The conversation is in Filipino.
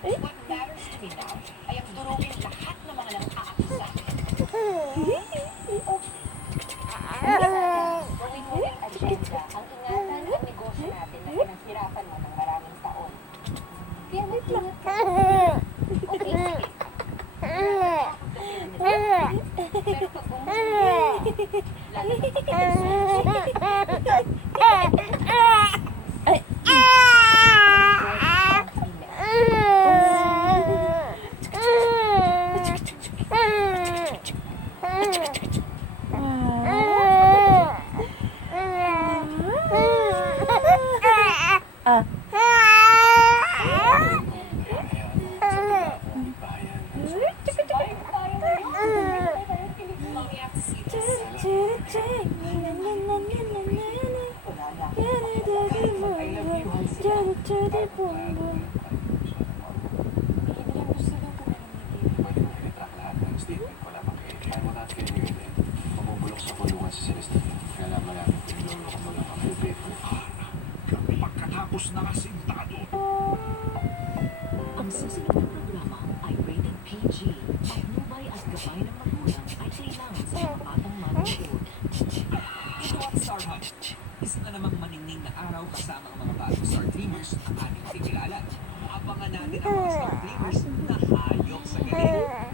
What matters to me now ay ang durugin lahat ng mga nang-aakit sa akin. Gawin mo ring agenda ang ingatan ang negosyo natin na pinaghirapan mo ng maraming taon. Kaya mag-ingat ka. Okay, sige. Pero pag bumusin, lalo na pagkatapos na asintado. Ang susunod na programa ay rated PG. Patnubay at gabay ng magulang ay kailangan sa mga batang manonood. Ito ang Star Hunt. Isa na namang maningning na araw kasama ang mga bagong Star Dreamers ang ating makikilala. Abangan natin ang mga Star Dreamers na hayop sa galing.